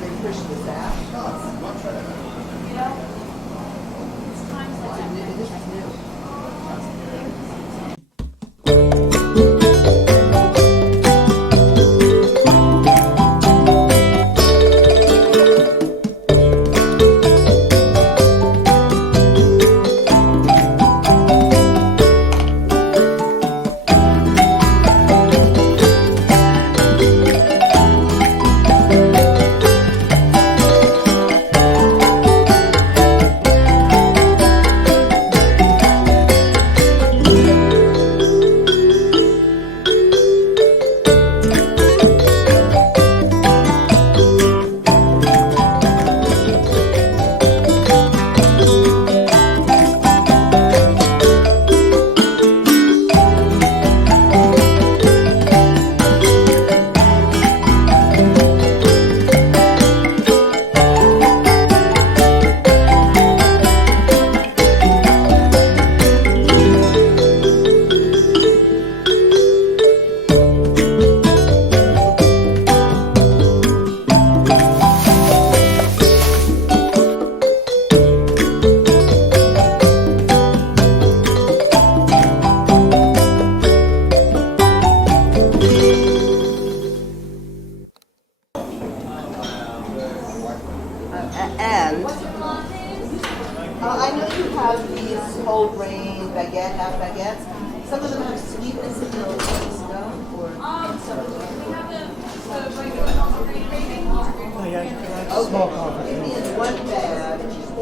can push this out. This is new. And I know you have these whole grain baguette, half baguettes. Some of them have sweetness in those, no? Or some of them. Oh yeah, small coffee. Okay, in one bag.